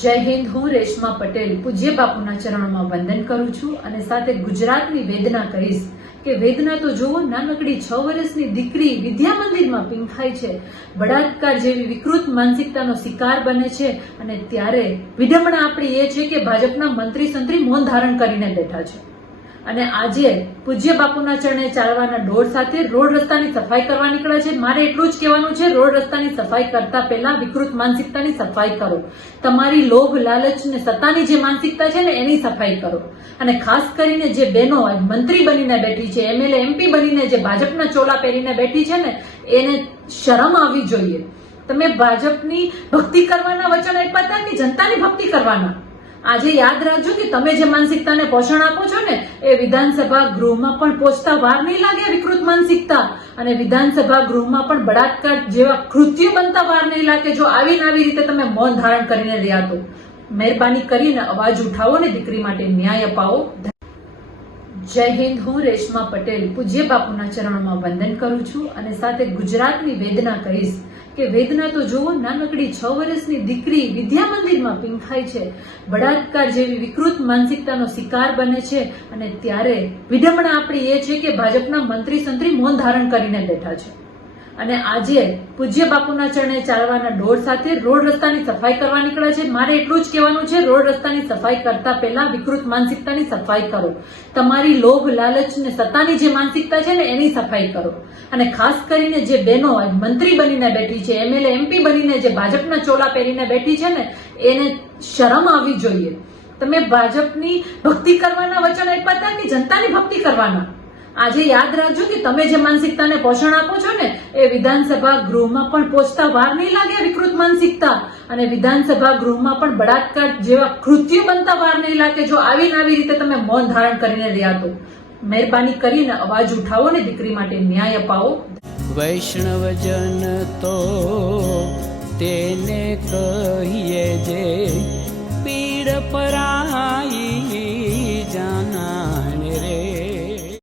જય હિન્દ। હું રેશમા પટેલ પૂજ્ય બાપુના ચરણોમાં વંદન કરું છું અને સાથે ગુજરાતની વેદના કહીશ કે વેદના તો જુઓ, નાનકડી 6 વર્ષની દીકરી વિદ્યા મંદિરમાં પીંખાય છે, બળાત્કાર જેવી વિકૃત માનસિકતાનો શિકાર બને છે અને ત્યારે વિડંબણા આપણી એ છે કે ભાજપના મંત્રી સંત્રી મૌન ધારણ કરીને બેઠા છે અને આજે પૂજ્ય બાપુના ચરણે ચાલવાના દોડ સાથે રોડ રસ્તાની સફાઈ કરવા નીકળ્યા છે। મારે એટલું જ કહેવાનું છે, રોડ રસ્તાની સફાઈ કરતા પહેલા વિકૃત માનસિકતાની સફાઈ કરો। તમારી લોભ, લાલચ ને સત્તાની જે માનસિકતા છે ને એની સફાઈ કરો। અને ખાસ કરીને જે બહેનો મંત્રી બનીને બેઠી છે, એમએલએ એમપી બનીને જે ભાજપના ચોલા પહેરીને બેઠી છે ને, એને શરમ આવવી જોઈએ। તમે ભાજપની ભક્તિ કરવાના વચન આપ્યા હતા કે જનતાની ભક્તિ કરવાના? આજે યાદ રાખજો કે તમે જે માનસિકતાને પોષણ આપો છો ને એ વિધાનસભા ગૃહમાં પણ પહોંચતા વાર નહીં લાગે। વિકૃત માનસિકતા અને વિધાનસભા ગૃહમાં પણ બળાત્કાર જેવા કૃત્યો બનતા વાર નહીં લાગે જો આવી રીતે તમે મૌન ધારણ કરીને રહ્યા તો મહેરબાની કરીને અવાજ ઉઠાવો ને દીકરી માટે ન્યાય અપાવો। જય હિન્દ। હું રેશમા પટેલ પૂજ્ય બાપુના ચરણોમાં વંદન કરું છું અને સાથે ગુજરાતની વેદના કહીશ કે વેદના તો જુઓ, નાનકડી 6 વર્ષની દીકરી વિદ્યા મંદિરમાં પીંખાય છે, બળાત્કાર જેવી વિકૃત માનસિકતાનો શિકાર બને છે અને ત્યારે વિડંબણા આપણી એ છે કે ભાજપના મંત્રી સંત્રી મૌન ધારણ કરીને બેઠા છે અને આજે પૂજ્ય બાપુના ચરણે ચાલવાના દોડ સાથે રોડ રસ્તાની સફાઈ કરવા નીકળ્યા છે। મારે એટલું જ કહેવાનું છે, રોડ રસ્તાની સફાઈ કરતા પહેલા વિકૃત માનસિકતાની સફાઈ કરો। તમારી લોભ, લાલચ ને સત્તાની જે માનસિકતા છે ને એની સફાઈ કરો। અને ખાસ કરીને જે બહેનો મંત્રી બનીને બેઠી છે, એમએલએ એમપી બનીને જે ભાજપના ચોલા પહેરીને બેઠી છે ને, એને શરમ આવવી જોઈએ। તમે ભાજપની ભક્તિ કરવાના વચન આપ્યા હતા કે જનતાની ભક્તિ કરવાના? આજે યાદ રાખજો કે તમે જે માનસિકતાને પોષણ આપો છો ને એ વિધાનસભા ગૃહમાં પણ પહોંચતા વાર નહીં લાગે। વિકૃત માનસિકતા અને વિધાનસભા ગૃહમાં પણ બળાત્કાર જેવા કૃત્યો બનતા વાર નહીં લાગે જો આવી રીતે તમે મૌન ધારણ કરીને રહ્યા તો મહેરબાની કરીને અવાજ ઉઠાવો ને દીકરી માટે ન્યાય અપાવો। વૈષ્ણવજન તો તેને કહીએ જે પીડ પરા